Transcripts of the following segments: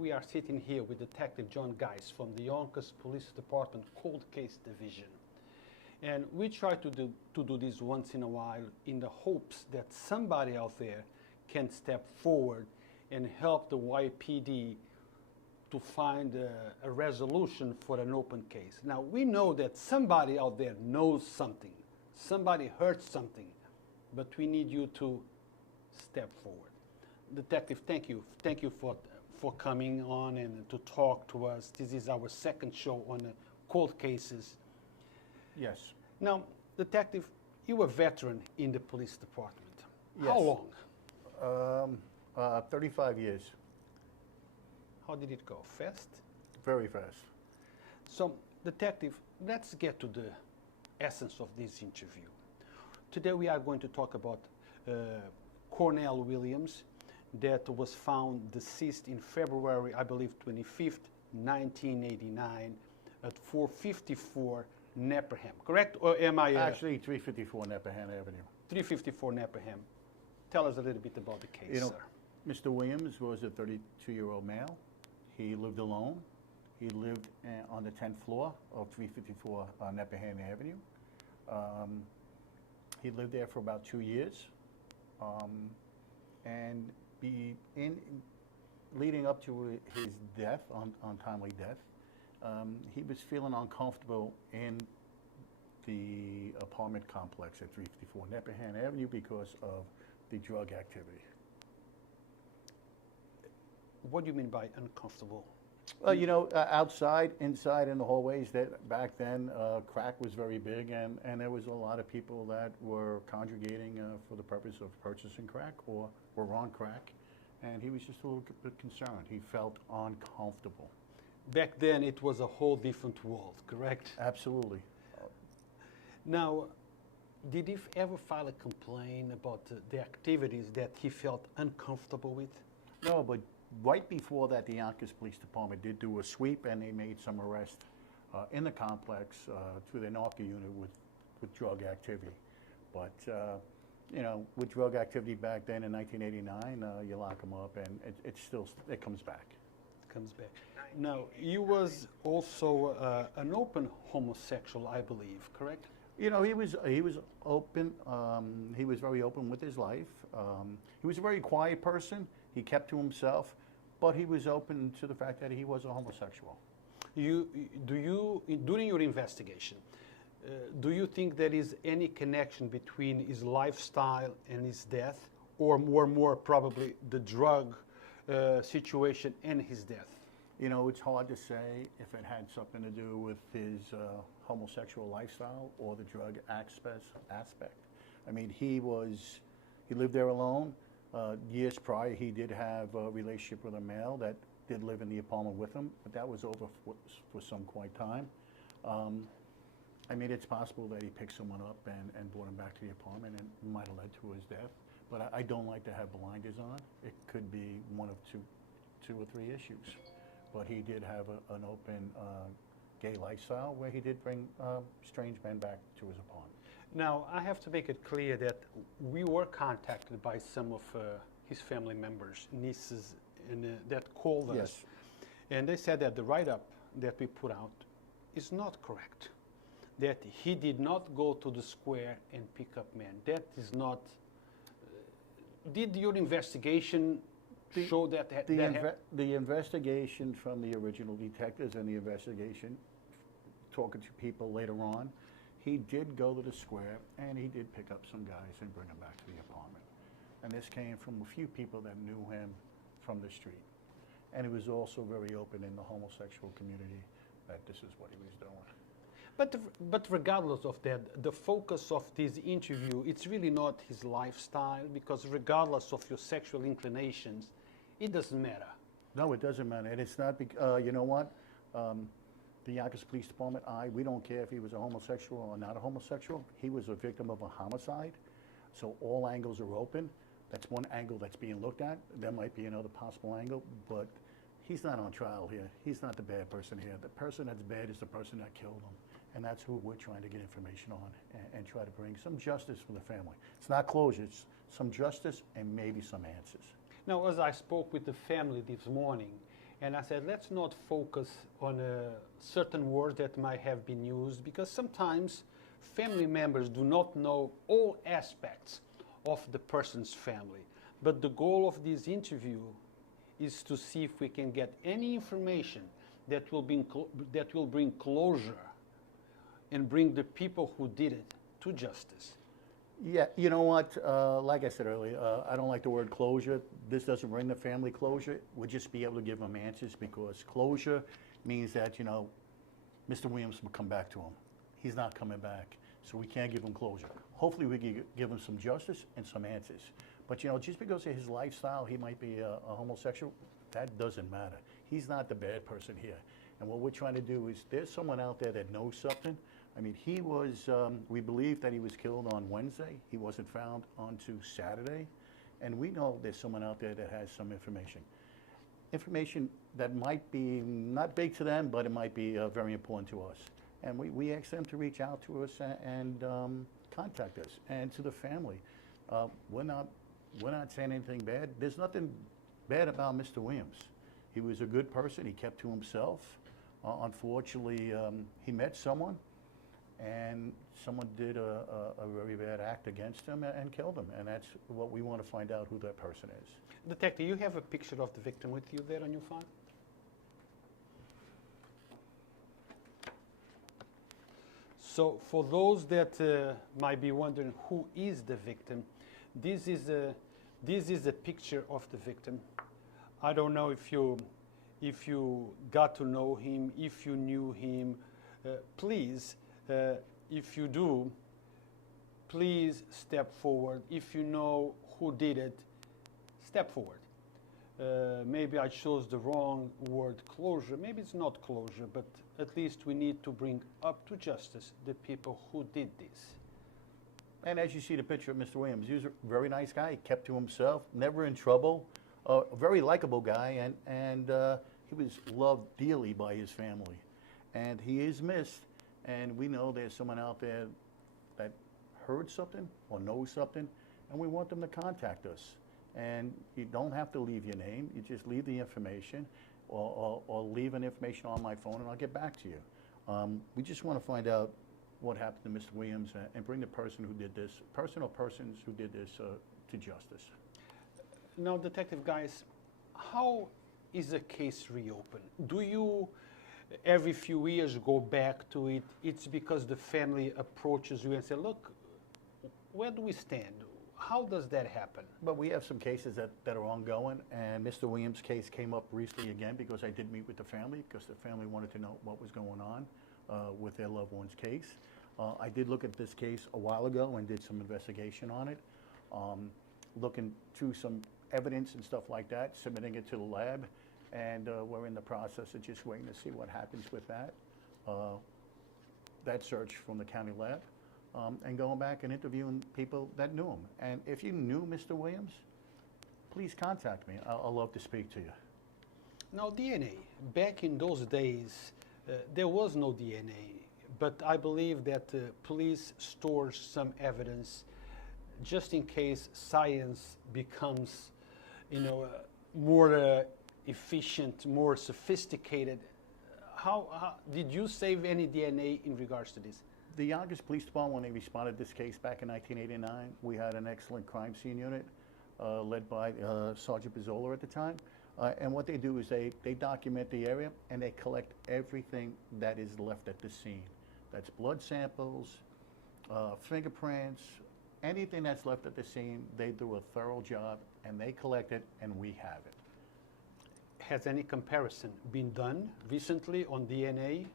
We are sitting here with Detective John Geis from the Yonkers Police Department Cold Case Division. And we try to do this once in a while in the hopes that somebody out there can step forward and help the YPD to find a resolution for an open case. Now, we know that somebody out there knows something, somebody heard something, but we need you to step forward. Detective, thank you. Thank you for coming on and to talk to us. This is our second show on cold cases. Yes. Now, Detective, you're a veteran in the police department. Yes. How long? 35 years. How did it go? Fast? Very fast. So, Detective, let's get to the essence of this interview. Today we are going to talk about Cornell Williams, that was found deceased in February, I believe, 25th, 1989, at 454 Nepperham, correct? Or am I... Actually, 354 Nepperham Avenue. 354 Nepperham. Tell us a little bit about the case, sir. Mr. Williams was a 32-year-old male. He lived alone. He lived on the 10th floor of 354 Nepperham Avenue. He lived there for about 2 years. Leading up to his death, untimely death, he was feeling uncomfortable in the apartment complex at 354 Nepperham Avenue because of the drug activity. What do you mean by uncomfortable? Well, you know, outside, inside, in the hallways, that back then, crack was very big, and there was a lot of people that were congregating for the purpose of purchasing crack or were on crack, and he was just a little bit concerned. He felt uncomfortable. Back then, it was a whole different world, correct? Absolutely. Now, did he ever file a complaint about the activities that he felt uncomfortable with? No, but right before that, the Yonkers Police Department did do a sweep, and they made some arrests in the complex through the narco unit with drug activity. But, you know, with drug activity back then in 1989, you lock them up, and it comes back. It comes back. Now, you was also an open homosexual, I believe, correct? You know, he was open. He was very open with his life. He was a very quiet person. He kept to himself, but he was open to the fact that he was a homosexual. During your investigation, do you think there is any connection between his lifestyle and his death, or more probably the drug situation and his death? You know, it's hard to say if it had something to do with his homosexual lifestyle or the drug aspect. I mean, he lived there alone. Years prior, he did have a relationship with a male that did live in the apartment with him, but that was over for some quite time. I mean, it's possible that he picked someone up and brought him back to the apartment, and it might have led to his death. But I don't like to have blinders on. It could be one of two or three issues. But he did have an open gay lifestyle where he did bring strange men back to his apartment. Now, I have to make it clear that we were contacted by some of his family members, nieces, and that called us. Yes. And they said that the write-up that we put out is not correct, that he did not go to the square and pick up men. That is not... did your investigation show that? The investigation from the original detectives and the investigation, talking to people later on, he did go to the square and he did pick up some guys and bring them back to the apartment. And this came from a few people that knew him from the street. And he was also very open in the homosexual community that this is what he was doing. But regardless of that, the focus of this interview, it's really not his lifestyle, because regardless of your sexual inclinations, it doesn't matter. No, it doesn't matter. And it's not, you know what? The Yonkers Police Department, we don't care if he was a homosexual or not a homosexual. He was a victim of a homicide, so all angles are open. That's one angle that's being looked at. There might be another possible angle, but he's not on trial here. He's not the bad person here. The person that's bad is the person that killed him, and that's who we're trying to get information on and try to bring some justice for the family. It's not closure, it's some justice and maybe some answers. Now, as I spoke with the family this morning, And I said, let's not focus on certain words that might have been used, because sometimes family members do not know all aspects of the person's family. But the goal of this interview is to see if we can get any information that will bring closure and bring the people who did it to justice. Yeah, you know what? Like I said earlier, I don't like the word closure. This doesn't bring the family closure. We'll just be able to give them answers, because closure means that, you know, Mr. Williams will come back to him. He's not coming back, so we can't give him closure. Hopefully we can give him some justice and some answers. But, you know, just because of his lifestyle, he might be a homosexual, that doesn't matter. He's not the bad person here. And what we're trying to do is, there's someone out there that knows something. I mean, he was, we believe that he was killed on Wednesday. He wasn't found onto Saturday. And we know there's someone out there that has some information. Information that might be not big to them, but it might be very important to us. And we asked them to reach out to us and contact us. And to the family, we're not saying anything bad. There's nothing bad about Mr. Williams. He was a good person. He kept to himself. Unfortunately, he met someone, and someone did a very bad act against him and killed him. And that's what we want to find out, who that person is. Detective, you have a picture of the victim with you there on your phone? So for those that might be wondering who is the victim, this is a picture of the victim. I don't know if you got to know him, if you knew him. Please, if you do, please step forward. If you know who did it, step forward. Maybe I chose the wrong word, closure. Maybe it's not closure, but at least we need to bring up to justice the people who did this. And as you see the picture of Mr. Williams, he was a very nice guy. He kept to himself, never in trouble, a very likable guy, and he was loved dearly by his family. And he is missed, and we know there's someone out there that heard something or knows something, and we want them to contact us. And you don't have to leave your name. You just leave the information, or leave an information on my phone, and I'll get back to you. We just want to find out what happened to Mr. Williams and bring the person who did this, person or persons who did this, to justice. Now, Detective Guys, how is a case reopened? Do you, every few years, go back to it? It's because the family approaches you and say, look, where do we stand? How does that happen? But we have some cases that are ongoing, and Mr. Williams' case came up recently again because I did meet with the family, because the family wanted to know what was going on with their loved one's case. I did look at this case a while ago and did some investigation on it, looking through some evidence and stuff like that, submitting it to the lab, and we're in the process of just waiting to see what happens with that search from the county lab, and going back and interviewing people that knew him. And if you knew Mr. Williams, please contact me. I'll love to speak to you. Now, DNA, back in those days, there was no DNA, but I believe that police stores some evidence just in case science becomes, more efficient, more sophisticated. How did you save any DNA in regards to this? The Yonkers Police Department, when they responded to this case back in 1989, we had an excellent crime scene unit led by Sergeant Pizzola at the time. And what they do is they document the area and they collect everything that is left at the scene. That's blood samples, fingerprints, anything that's left at the scene. They do a thorough job and they collect it and we have it. Has any comparison been done recently on DNA?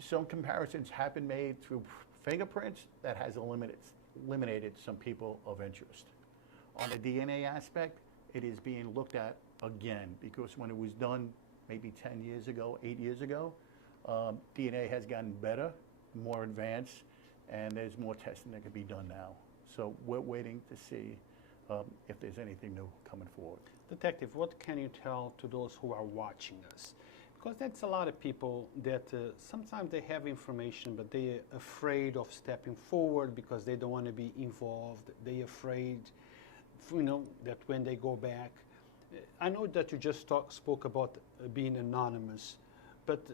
Some comparisons have been made through fingerprints that has eliminated some people of interest. On the DNA aspect, it is being looked at again, because when it was done maybe 10 years ago, 8 years ago, DNA has gotten better, more advanced, and there's more testing that can be done now. So we're waiting to see if there's anything new coming forward. Detective, what can you tell to those who are watching us? Because that's a lot of people that sometimes they have information, but they're afraid of stepping forward because they don't want to be involved. They're afraid, that when they go back, I know that you just spoke about being anonymous, but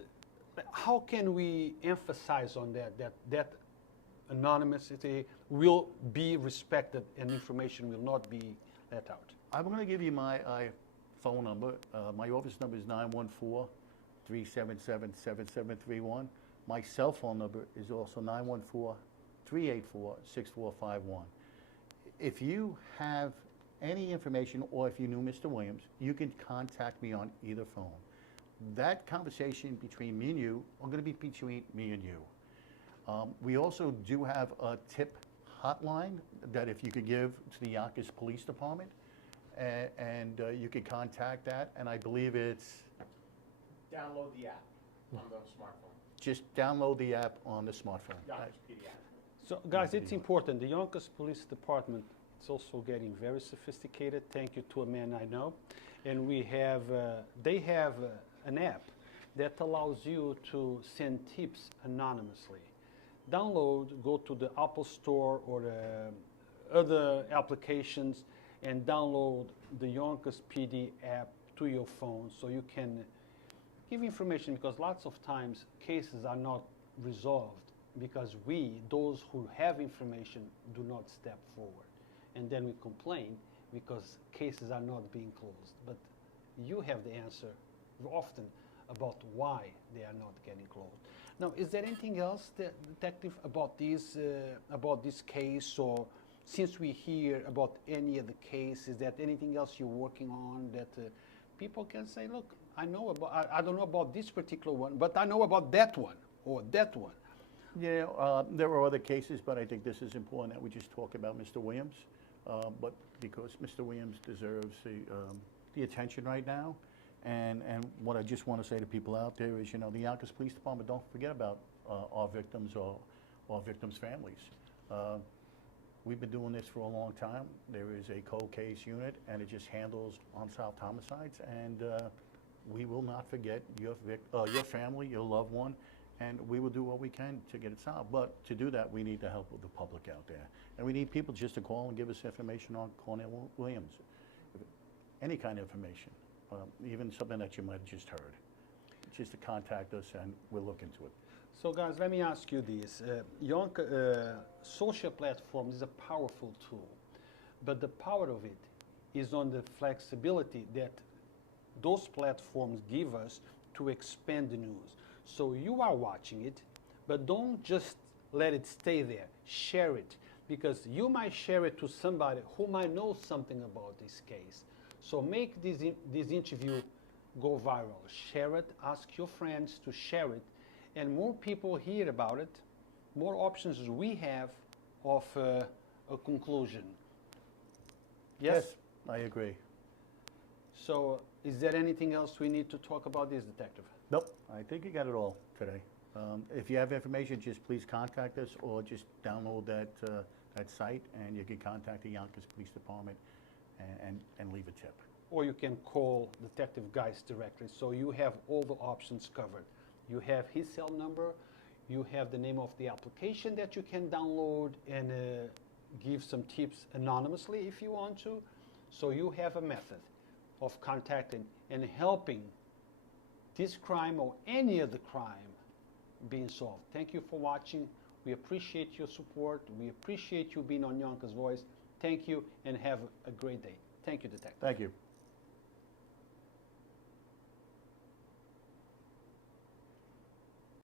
how can we emphasize on that anonymity will be respected and information will not be let out? I'm going to give you my phone number. My office number is 914-377-7731. My cell phone number is also 914-384-6451. If you have any information, or if you knew Mr. Williams, you can contact me on either phone. That conversation between me and you are going to be between me and you. We also do have a tip hotline that if you could give to the Yonkers Police Department, and you can contact that, and I believe it's... Download the app on the smartphone. Just download the app on the smartphone. Yonkers PD app. So guys, it's important. The Yonkers Police Department is also getting very sophisticated. Thank you to a man I know. And we have, they have an app that allows you to send tips anonymously. Download, go to the Apple Store or the other applications and download the Yonkers PD app to your phone so you can give information, because lots of times cases are not resolved because we, those who have information, do not step forward. And then we complain because cases are not being closed. But you have the answer often about why they are not getting closed. Now, is there anything else, Detective, about this case, or since we hear about any of the cases, is there anything else you're working on that people can say, look, I know about, I don't know about this particular one, but I know about that one or that one? Yeah, there are other cases, but I think this is important that we just talk about Mr. Williams. But because Mr. Williams deserves the attention right now, and what I just want to say to people out there is, you know, the Yonkers Police Department, don't forget about our victims or our victims' families. We've been doing this for a long time. There is a cold case unit, and it just handles unsolved homicides, and we will not forget your family, your loved one, and we will do what we can to get it solved. But to do that, we need the help of the public out there. And we need people just to call and give us information on Cornell Williams, any kind of information, even something that you might have just heard. Just to contact us, and we'll look into it. So guys, let me ask you this. Social platforms is a powerful tool, but the power of it is on the flexibility that those platforms give us to expand the news. So you are watching it, but don't just let it stay there. Share it, because you might share it to somebody who might know something about this case. So make this interview go viral. Share it, ask your friends to share it, and more people hear about it, more options we have of a conclusion. Yes? I agree. So is there anything else we need to talk about this, Detective? Nope, I think you got it all today. If you have information, just please contact us, or just download that site, and you can contact the Yonkers Police Department and leave a tip. Or you can call Detective Geis directly, so you have all the options covered. You have his cell number, you have the name of the application that you can download and give some tips anonymously if you want to. So you have a method of contacting and helping this crime or any other crime being solved. Thank you for watching. We appreciate your support. We appreciate you being on Yonkers Voice. Thank you, and have a great day. Thank you, Detective. Thank you.